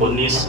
19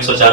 104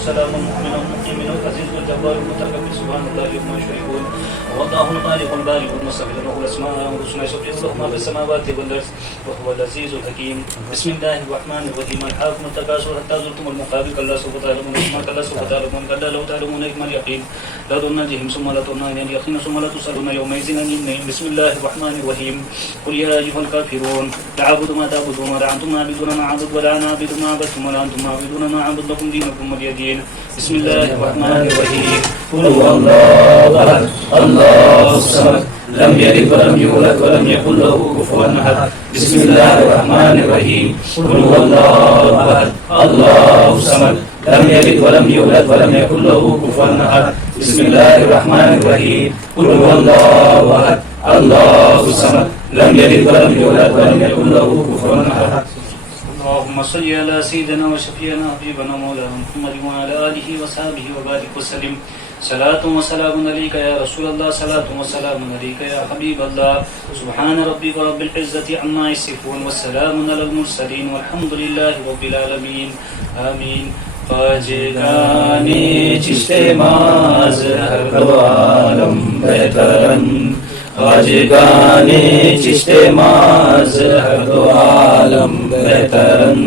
السلام المؤمن المقيم العزيز الجبار المتكبر سبحان الله عما يشركون والله الخالق البارئ المصور له الاسماء الحسنى يسبح له ما في السماوات والارض وهو العزيز الحكيم. بسم الله الرحمن الرحيم. الحاكم التكاثر حتى زرتم المقابر كلا سوف تعلمون ثم كلا سوف تعلمون كلا لو تعلمون علم اليقين لترون الجحيم ثم لترون عين اليقين ثم لتسألون يومئذ عن النعيم. بسم الله الرحمن الرحيم. قل يا ايها الكافرون لا اعبد ما تعبدون ولا انتم عابدون ما اعبد ولا انا اعبد ما عبدتم ولا انتم عابدون ما اعبد لكم دينكم ولي دين. بسم الله الرحمن الرحيم. قل هو الله احد الله الصمد لم يلد ولم يولد ولم يكن له كفوا احد. بسم الله الرحمن الرحيم. قل هو الله احد الله الصمد لم يلد ولم يولد ولم يكن له كفوا احد. بسم الله الرحمن الرحيم. قل هو الله احد الله الصمد لم يلد ولم يولد ولم يكن له كفوا احد. اللهم صل على سيدنا وشفيعنا حبيبنا مولانا محمد وعلى اله وصحبه وبارك وسلم. صلاة وسلام عليك يا رسول الله صلاة وسلام عليك يا حبيب الله. سبحان ربك رب العزة عما يصفون والسلام على المرسلين والحمد لله رب العالمين آمين. خواجگانی چشت مازہر دو عالم بہترن خواجگانی چشت مازہر دو عالم بہترن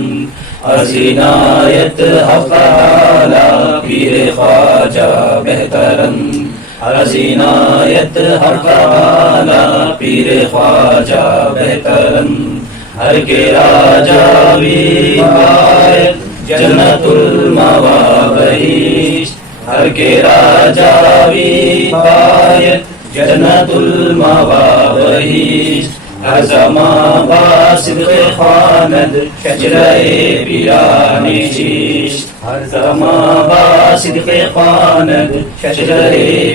عنایت حق اعلی پیر خواجہ بہترن عنایت حق اعلی پیر خواجہ بہترن ہر کے راجا بھی آئے جنت المأوى بہشت ہر کے راجا بھی آئے جنت المأوى بہشت ہر زمان با صدق خواند شجرہ پیرانی چشت ہر زمان با صدق خواند شجرہ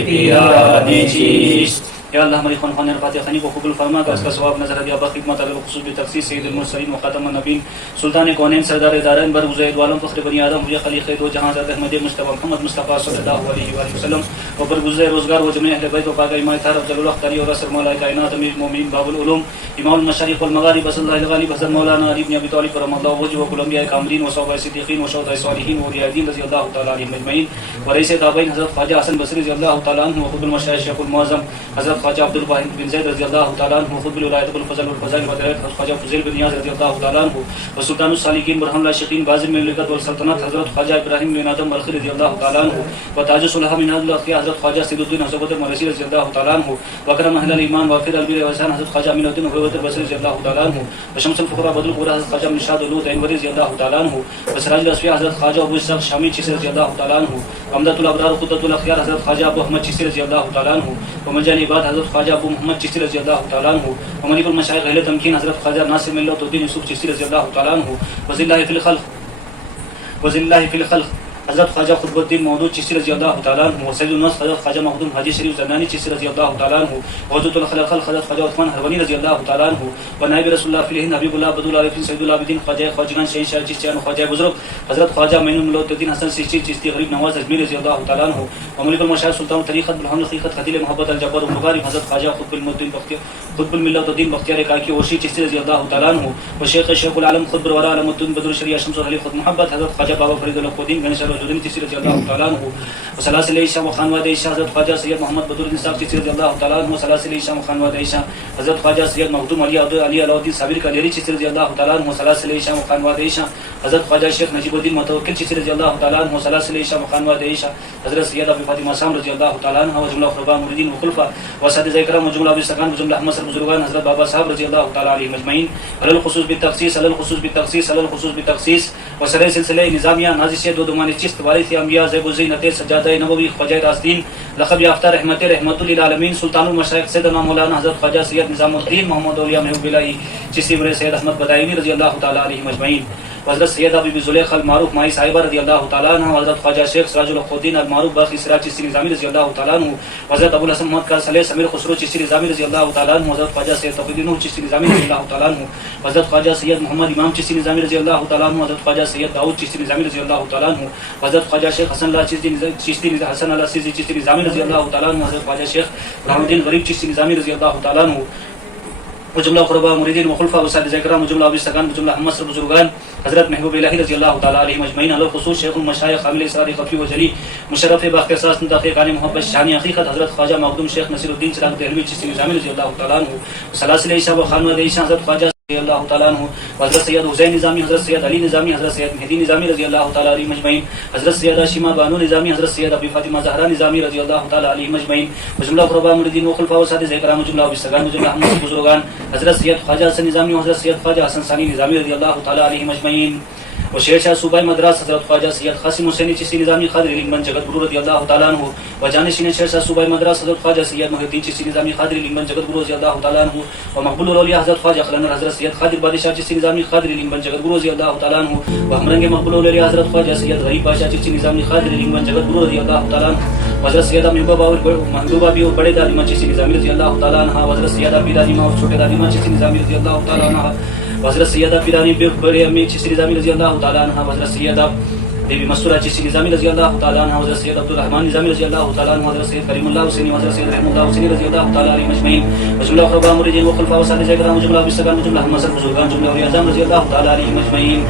پیرانی چشت. یا اللہ ہماری خانخانہ فاتح خانی کو قبول فرما کر اس کا ثواب نظر دیا بخدمت علی خصوص بتخصیص سید المرسلین وخاتم النبیین سلطان کونین سردار دارین برگزید والوں فخر بنی آدم ہوئی خلیق دو جہاں حضرت احمد مصطفی محمد مصطفی صلی اللہ علیہ وآلہ وسلم و برگزید روزگار و جمع اہل بیت و پاک امام طاہر افضل الاختاری اور اثر مولا کائنات امیر المومنین باب العلوم امام المشارق والمغارب صلی اللہ الغالب حضرت مولانا علی بن ابی طالب رحمہ اللہ وجہ و کل انبیاء کاملین و صحابہ صدیقین و شہداء صالحین و اولیاء دین رضی اللہ تعالی عنہم اجمعین و رئیس تابعین حضرت خواجہ حسن بصری رضی اللہ تعالی عنہ و خود المشایخ شیخ المعظم حضرت خواجہ عبد الواحد بن زید رضی اللہ تعالی عنہ خود بالولایت والفضل والفضائل ودرجات خواجہ فضیل بن نیاز رضی اللہ تعالی عنہ و سلطان السالکین برہم العاشقین بازم الملکت والسلطنت حضرت خواجہ ابراہیم بن آدم بلخی رضی اللہ تعالی عنہ و تاج الصلحاء من اہل الاخیار حضرت خواجہ سید الدین حضرت مرسی رضی اللہ تعالی عنہ و اکرم اہل الایمان وافر البر واحسان حضرت خواجہ امین الدین حضرت البصری رضی اللہ تعالی عنہ و شمس الفقراء بدر القرى حضرت خواجہ نشاط الود انوری رضی اللہ تعالی عنہ و سراج الاصفیاء حضرت خواجہ ابو اسحاق شامی چشتی رضی اللہ تعالی عنہ عمدۃ الابرار قدۃ الاخیار حضرت خواجہ ابو احمد چشتی رضی اللہ تعالی عنہ و مجانی عباد حضرت خواجہ ابو محمد چشتی رضی اللہ تعالی عنہ و ملک المشایخ اہل تمکین حضرت خواجہ ناصر ملت الدین یوسف چشتی رضی اللہ تعالی عنہ وذی اللہ فی الخلق حضرت خواجہ قطب الدین مودود چشتی رضی اللہ تعالیٰ عنہ، سید الناس حضرت خواجہ مخدوم حاجی شریف زنانی چشتی رضی اللہ تعالیٰ عنہ، وحدۃ الخلق حضرت خواجہ عثمان ہروانی رضی اللہ تعالیٰ عنہ، و نائب رسول اللہ فی الہند حبیب اللہ عبد العارفین سید العابدین خواجہ خواجگان شہید شاہ چشتیان و خواجہ بزرگ حضرت خواجہ معین الملوک الدین حسن چشتی چشتی غریب نواز اجمیر رضی اللہ تعالیٰ عنہ، و ملک المشاہد سلطان طریقت برہان الحقیقت خدیل محبت الجبار المغاری حضرت خواجہ قطب الملت الدین بختیار کاکی وشی چشتی رضی اللہ تعالیٰ عنہ، و شیخ العالم خود برورا علم الدین بدر شریعہ شمس الحلی خود محبت حضرت خواجہ بابا فرید الدین گنیش الوجودین چشتی رضی اللہ تعالیٰ عنہ، و سلاسل عیشہ و خانواد عیشہ حضرت خواجہ سید محمد بدر الدین صاحب چشتی رضی اللہ تعالیٰ عنہ، و سلاسل عیشہ و خانواد عیشہ حضرت خواجہ سید مخدوم علی علاؤدین صابر کلیری چشتی رضی اللہ تعالیٰ عنہ، و سلاسل عیشہ و خانواد عیشہ حضرت خواجہ شیخ نجیب الدین متوکل چشتی رضی اللہ تعالیٰ عنہ، و سلاسل عیشہ و خانواد عیشہ حضرت سید ابی فاطمہ سام رضی اللہ تعالیٰ عنہ، و جملہ خلفاء مریدین و خلفاء و اساتذہ کرام و جملہ ابستگان و جملہ احمد سر بزرگان حضرت بابا صاحب رضی اللہ تعالیٰ علیہ مجمعین، علی الخصوص بالتخصیص علی الخصوص بالتخصیص علی الخصوص بالتخصیص، و سر سلسلہ نظامیہ نازش دو دمان چست وارث انبیاء زیب الزینت سجادہ نبوی خواجہ راستین لقب یافتہ رحمت للعالمین سلطان المشائخ سیدنا مولانا حضرت خواجہ سید نظام الدین محمد اولیاء محبوب الہی چشتی برے سید احمد بدائمی رضی اللہ تعالیٰ علیہ مجمعین، حضرت سید ابی زلیخ المعروف مائی صاحبہ رضی اللہ تعالیٰ عنہ، حضرت خواجہ شیخ سراج الدین المعروف باقی سراج چشتی نظامی رضی اللہ تعالیٰ عنہ، حضرت ابو الحسن محمد کا صلیح سمیر خسرو چشتی نظامی رضی اللہ تعالیٰ عنہ، حضرت خواجہ سید تقی الدین چشتی نظامی رضی اللہ تعالیٰ عنہ، حضرت خواجہ سید محمد امام چشتی نظامی رضی اللہ تعالیٰ عنہ، حضرت خواجہ سید داؤد چشتی نظامی رضی اللہ تعالیٰ عنہ، حضرت خواجہ شیخ حسن اللہ چشتی حسن اللہ سیزی چشتی نظامی رضی اللہ تعالیٰ عنہ، حضرت خواجہ شیخ رحمۃ الدین غریب چشتی نظامی رضی اللہ تعالیٰ عنہ، و جملہ قربا مریدین و خلفاء و اساتذہ کرام و جملہ ابستگان و جملہ احمد سر بزرگان حضرت محبوب الہی رضی اللہ تعالیٰ علیہ مجمعین، علی الخصوص شیخ المشایخ حامل اسرار خفی و جلی مشرف باختصاص تحقیقان محبت شانی حقیقت حضرت خواجہ مخدوم شیخ نصیر الدین چراغ دہلوی چشتی نظامی رضی اللہ تعالیٰ عنہ، سلاسل عیشہ و خانواد عیشہ حضرت خواجہ رضی اللہ تعالیٰ عنہ، حضرت سید حسین نظامی حضرت سید علی نظامی حضرت سید مہدی نظامی رضی اللہ تعالیٰ علیہ مجمعین، حضرت سیدہ شیمہ بانو نظامی حضرت سید ابی فاطمہ زہرا نظامی رضی اللہ تعالیٰ علیہ مجمعین، جملہ قربا مریدین و خلفاء و اساتذہ کرام و جملہ ابستگان و جملہ احمد بزرگان حضرت سید خواجہ حسن نظامی و حضرت سید خواجہ حسن ثانی نظامی رضی اللہ تعالیٰ علیہ مجمعین، و شیر شاہ صوبائی مدراس حضرت خواجہ سید قاسم حسینی چشتی نظامی قادری لنگمن جگت گرو رضی اللہ تعالیٰ عنہ، و جانشین شیر شاہ صوبائی مدراس حضرت خواجہ سید محی الدین چشتی نظامی قادری لنگمن جگت گرو رضی اللہ تعالیٰ عنہ، و مقبول الاولیاء حضرت خواجہ قلندر حضرت سید خادر بادشاہ چشتی نظامی قادری لنگمن جگت گرو رضی اللہ تعالیٰ عنہ، و ہمرنگ مقبول الاولیاء حضرت خواجہ سید غریب بادشاہ چشتی نظامی قادری لنگمن جگت گرو رضی اللہ تعالیٰ عنہ، حضرت سیدہ محبوبہ بھی اور بڑے دادیمہ چشتی نظامی رضی اللہ تعالیٰ عنہ، حضرت سیدہ پیر دادیمہ اور چھوٹے دادیمہ چشتی نظامی رضی اللہ تعالیٰ عنہ، حضرت سیدہ پیرانی بڑے امی چشتی نظامی رضی اللہ تعالیٰ عنہ، حضرت سیدہ بیوی مستورہ چشتی نظامی رضی اللہ تعالیٰ عنہ، حضرت سید عبدالرحمن نظامی رضی اللہ تعالیٰ عنہ، حضرت سید کریم اللہ حسینی حضرت سید رحم اللہ حسینی رضی اللہ تعالیٰ علیہ مجمعین، جملہ خلفاء مریدین و خلفاء و اساتذہ کرام جملہ ابستگان جملہ احمد سر بزرگان جملہ اولیاء اعظام رضی اللہ تعالیٰ علیہ مجمعین،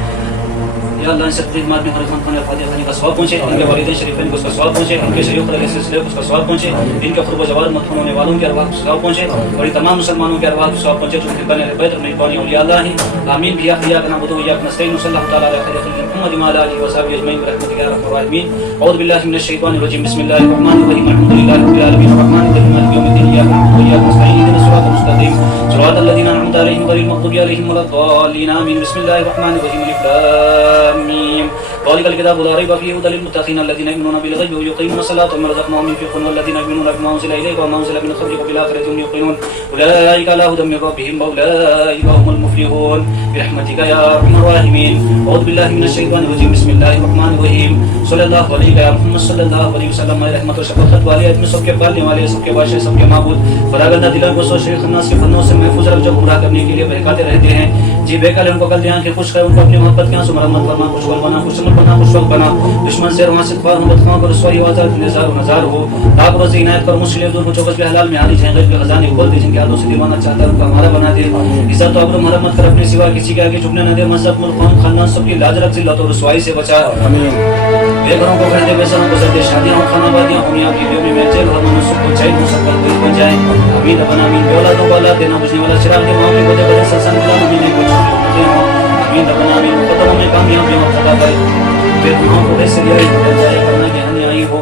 یا اللہ ان سب خدمات میں خرخان خانہ فاتح خانی کا ثواب پہنچے، ان کے والدین شریفین کو اس کا ثواب پہنچے، ان کے شریف علیہ سلسلے کو اس کا ثواب پہنچے، ان کے قرب و جوار مدفون ہونے والوں کے ارواح کو ثواب پہنچے، اور یہ تمام مسلمانوں کے ارواح کو ثواب پہنچے جو حبان اہل بیت اور مہربانی اولیاء اللہ ہیں، آمین بھی یا نعبد و ایاک نستعین صلی اللہ تعالی علیہ خیر خلق محمد وعلی آلہ وصحبہ اجمعین برحمتک یا ارحم الراحمین، اعوذ باللہ من الشیطان الرجیم، بسم اللہ الرحمن الرحیم، الحمد للہ رب العالمین الرحمن الرحیم مالک یوم الدین، ایاک نعبد و ایاک نستعین اهدنا الصراط المستقیم صراط الذین انعمت علیہم غیر المغضوب علیہم ولا الضالین آمین، بسم اللہ الرحمن الرحیم، الف لام میم ذلك الكتاب لا ريب فيه هدى للمتقين الذين يؤمنون بالغيب ويقيمون الصلاة ومما رزقناهم ينفقون والذين يؤمنون بما أنزل إليك وما أنزل من قبلك وبالآخرة هم يوقنون أولئك على هدى من ربهم وأولئك هم المفلحون برحمتك يا أرحم الراحمين، أعوذ بالله من الشيطان الرجيم، بسم الله الرحمن الرحيم، صلی اللہ علیہ یا محمد صلی اللہ علیہ وسلم، رحمت و شفقت والے آدمی سب کے پالنے والے سب کے بادشاہ سب کے معبود، فراغندہ دلوں کو سوچ شیخ الناس کے فنوں سے محفوظ رکھ جو گمراہ کرنے کے لیے بہکاتے رہتے ہیں، جی بے کل ان کو کل دیاں کے خوش کر ان کو اپنی محبت کے آنسو مرمت فرما، خوشحال بنا، خوشنما بنا، خوشوق بنا، دشمن سے روحان سے خواہ محبت خواہ پر رسوائی و آزاد نظار و نظار ہو، پاک روز عنایت کر مشکل دور کو چوبس کے حلال میں عالی جائیں، غیب کے خزانے کھول دے، جن کے ہاتھوں سے دیوانہ چاہتا ہے ان کو ہمارا بنا دے، عزت و عبر و مرمت کر اپنے سوا کسی کے آگے جھکنے نہ دے، مذہب ملک قوم خاندان سب کی لاج رکھ، ذلت و رسوائی سے بچا، بے گھروں کو گھر دے، بے سروں کو سر دے، شادیاں و خانہ بادیاں ہمیاں کی بیوی میں جیل ہر منصب کو چاہیے مسبت دل بن جائیں، امین ربنا امین، بے اولادوں کو اولاد دینا، بجھنے والا چراغ کے معاملے کو دے بدن سلسل غلام امین کو چھوٹے ہوتے ہوں، امین ربنا امین، مقدموں میں کامیابی اور خدا دے، بے گناہوں کو ایسے لے آئی جائے کرنا کہ ہمیں آئی ہو،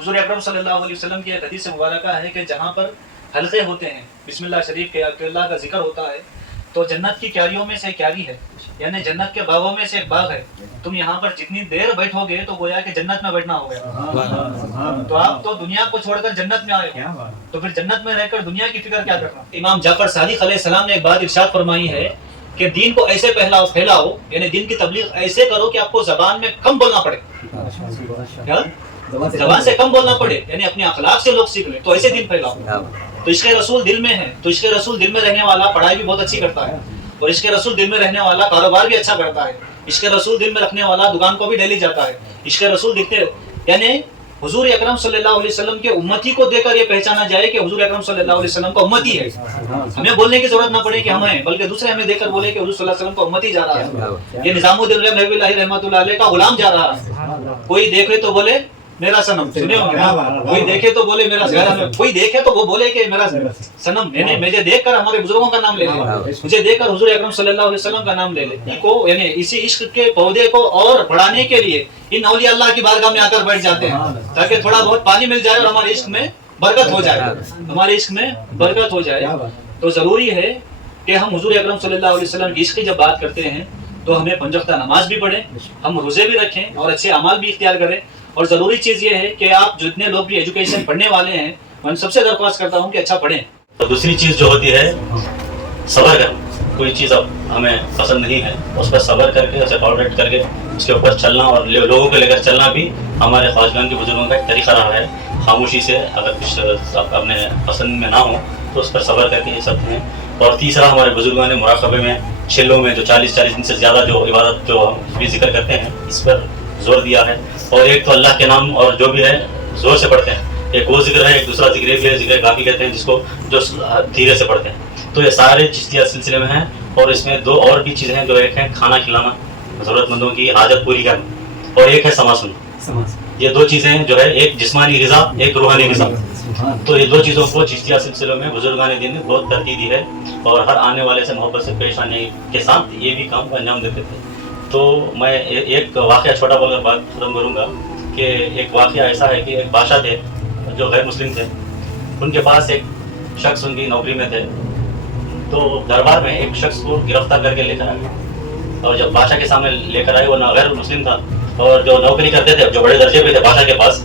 حضور اکرم صلی اللہ علیہ وسلم کی ایک حدیث مبارکہ ہے کہ جہاں پر حلقے ہوتے ہیں بسم اللہ شریف کے اللہ کا ذکر ہوتا ہے تو جنت کی کیاریوں میں سے ایک کیاری ہے، یعنی جنت کے باغوں میں سے ایک باغ ہے. تم یہاں پر جتنی دیر بیٹھو گے تو گویا کہ جنت میں بیٹھنا ہوگا. تو آپ تو دنیا کو چھوڑ کر جنت میں آئے ہو، تو پھر جنت میں رہ کر دنیا کی فکر کیا کرنا. امام جعفر صادق علیہ السلام نے ایک بات ارشاد فرمائی ہے کہ دین کو ایسے پھیلاؤ، یعنی دین کی تبلیغ ایسے کرو کہ آپ کو زبان میں کم بولنا پڑے، زبان سے کم بولنا پڑے، یعنی اپنے اخلاق سے لوگ سیکھ لیں، تو ایسے دین پھیلاؤ. تو عشق رسول دل میں ہے، تو عشق رسول دل میں رہنے والا پڑھائی بھی بہت اچھی کرتا ہے، اور عشق رسول دل میں رہنے والا کاروبار بھی اچھا کرتا ہے. عشق رسول دل میں رکھنے والا دکان کو بھی ڈیلی جاتا ہے. عشق رسول دکھتے، یعنی حضور اکرم صلی اللہ علیہ وسلم کے امتی کو دیکھ کر یہ پہچانا جائے کہ حضور اکرم صلی اللہ علیہ وسلم کا امتی ہے. ہمیں بولنے کی ضرورت نہ پڑے کہ ہم ہیں، بلکہ دوسرے ہمیں دیکھ کر بولے کہ حضور صلی اللہ علیہ وسلم کا امتی جا رہا ہے، یہ نظام الدین مہوی اللہ رحمۃ اللہ علیہ کا غلام جا رہا ہے. کوئی دیکھے تو بولے میرا سنم، سنے ہوں گے، کوئی دیکھے تو بولے میرا سنم، کوئی دیکھے تو وہ بولے کہ میرا سنم، یعنی مجھے دیکھ کر ہمارے بزرگوں کا نام لے لے، مجھے دیکھ کر حضور اکرم صلی اللہ علیہ وسلم کا نام لے لے کو، یعنی اسی عشق کے پودے کو اور بڑھانے کے لیے ان اولیاء اللہ کی بارگاہ میں آ کر بیٹھ جاتے ہیں تاکہ تھوڑا بہت پانی مل جائے اور ہمارے عشق میں برکت ہو جائے، ہمارے عشق میں برکت ہو جائے. تو ضروری ہے کہ ہم حضور اکرم صلی اللہ علیہ وسلم کی عشق کی جب بات کرتے ہیں تو ہمیں پنج وقتہ نماز بھی پڑھیں، ہم روزے بھی رکھیں اور اچھے اعمال بھی اختیار کریں. اور ضروری چیز یہ ہے کہ آپ جتنے لوگ بھی ایجوکیشن پڑھنے والے ہیں میں سب سے درخواست کرتا ہوں کہ اچھا پڑھیں. اور دوسری چیز جو ہوتی ہے صبر کرنا. کوئی چیز اب ہمیں پسند نہیں ہے اس پر صبر کر کے اسے ٹالریٹ کر کے اس کے اوپر چلنا اور لوگوں کو لے کر چلنا بھی ہمارے خواجگان کے بزرگوں کا ایک طریقہ رہا ہے. خاموشی سے اگر کچھ اپنے پسند میں نہ ہو تو اس پر صبر کر کے یہ سب ہیں. اور تیسرا ہمارے بزرگوں نے مراقبے میں چلوں میں جو 40 دن سے زیادہ جو عبادت جو ہم بھی ذکر کرتے ہیں اس پر زور دیا ہے. اور ایک تو اللہ کے نام اور جو بھی ہے زور سے پڑھتے ہیں، ایک وہ ذکر ہے، ایک دوسرا ذکر بھی ہے، ذکر کافی کہتے ہیں جس کو جو دھیرے سے پڑھتے ہیں. تو یہ سارے چشتیہ سلسلے میں ہیں. اور اس میں دو اور بھی چیزیں ہیں، جو ایک ہے کھانا کھلانا، ضرورت مندوں کی حاجت پوری کرنا، اور ایک ہے سما سننا. یہ دو چیزیں جو ہے، ایک جسمانی غذا ایک روحانی غذا. تو یہ دو چیزوں کو چشتیہ سلسلوں میں بزرگان دین نے بہت ترتیب دی ہے اور ہر آنے والے سے محبت سے پیش آنے کے ساتھ یہ بھی کام انجام دیتے تھے. تو میں ایک واقعہ چھوٹا بول کر بات ختم کروں گا کہ ایک واقعہ ایسا ہے کہ ایک بادشاہ تھے جو غیر مسلم تھے. ان کے پاس ایک شخص ان کی نوکری میں تھے. تو دربار میں ایک شخص کو گرفتار کر کے لے کر آئے اور جب بادشاہ کے سامنے لے کر آئے وہ غیر مسلم تھا اور جو نوکری کرتے تھے جو بڑے درجے پہ تھے بادشاہ کے پاس،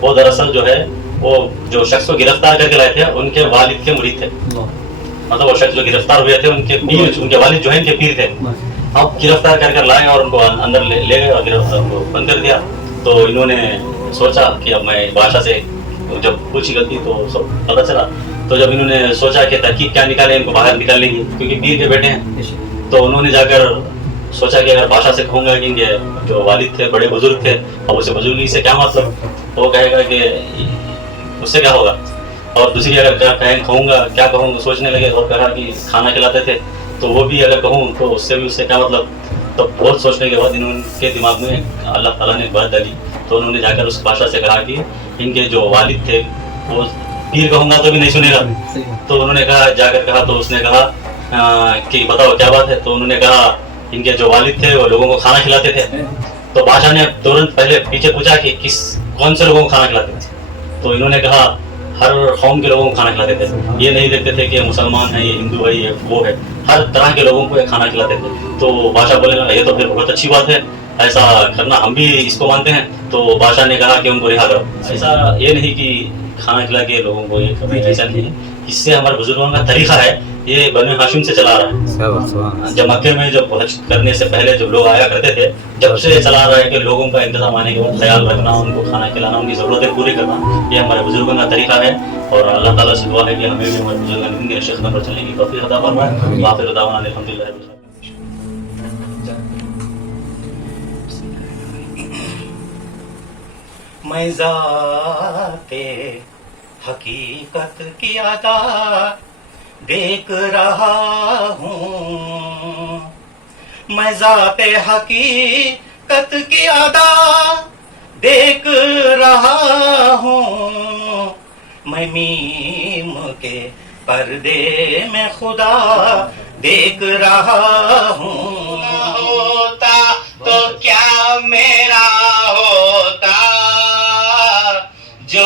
وہ دراصل جو ہے وہ جو شخص کو گرفتار کر کے لائے تھے ان کے والد کے مرید تھے. مطلب وہ شخص جو گرفتار ہوئے تھے ان کے پیر، ان کے والد جو ہیں ان کے پیر تھے. اب گرفتار کر لائے اور ان کو اندر لے گئے اور گرفتار کو بند کر دیا. تو انہوں نے سوچا کہ اب میں بادشاہ سے جب پوچھی غلطی تو سب پتہ چلا. تو جب انہوں نے سوچا کہ ترکیب کیا نکالے ان کو باہر نکالنے کی، کیونکہ پیر کے بیٹے ہیں، تو انہوں نے جا کر سوچا کہ اگر بادشاہ سے کہوں گا کہ جو والد تھے بڑے بزرگ تھے اور اسے بزرگی سے کیا مطلب، وہ کہے گا کہ اس سے کیا ہوگا. اور دوسری اگر کہوں گا کیا کہوں گا، سوچنے لگے اور کہا کہ کھانا کھلاتے تھے، تو وہ بھی اگر کہوں تو اس سے کیا مطلب. تو بہت سوچنے کے بعد انہوں کے دماغ میں اللہ تعالیٰ نے ایک بات ڈالی. تو انہوں نے جا کر اس بادشاہ سے کہا کہ ان کے جو والد تھے وہ پیر کہوں گا تو بھی نہیں سنے گا. تو انہوں نے کہا جا کر کہا تو اس نے کہا کہ بتاؤ کیا بات ہے. تو انہوں نے کہا ان کے جو والد تھے وہ لوگوں کو کھانا کھلاتے تھے. تو بادشاہ نے ترنت پہلے پیچھے پوچھا کہ کون سے لوگوں کو کھانا کھلاتے تھے. تو انہوں نے کہا ہر قوم کے لوگوں کو کھانا کھلاتے تھے. یہ نہیں دیکھتے تھے کہ مسلمان ہیں، یہ ہندو ہے، یہ وہ ہے، ہر طرح کے لوگوں کو کھانا کھلاتے تھے. تو بادشاہ بولے گا یہ تو پھر بہت اچھی بات ہے، ایسا کرنا ہم بھی اس کو مانتے ہیں. تو بادشاہ نے کہا کہ ان کو رہا کرو. ایسا یہ نہیں کہ کھانا کھلا کے لوگوں کو یہ کرنا، ایسا نہیں ہے. اس سے ہمارے بزرگوں کا طریقہ ہے، یہ بنو ہاشم سے چلا رہا ہے. جب مکے میں جب حج کرنے سے پہلے جب لوگ آیا کرتے تھے، جب سے چلا رہا ہے کہ لوگوں کا انتظام آنے کے بعد خیال رکھنا، ان کو کھانا کھلانا، ان کی ضرورتیں پوری کرنا، یہ ہمارے بزرگوں کا طریقہ ہے. اور اللہ تعالیٰ سے دعا ہے کہ ہمیں بھی ہمارے بزرگوں کے شیخ پر چلنے کی توفیق عطا فرمائے. آخر دعوانا الحمدللہ. میں ذات حقیقت کی ادا دیکھ رہا ہوں، میں ذات حقیقت کی ادا دیکھ رہا ہوں، میں میم کے پردے میں خدا دیکھ رہا ہوں. ہوتا تو کیا میرا ہوتا جو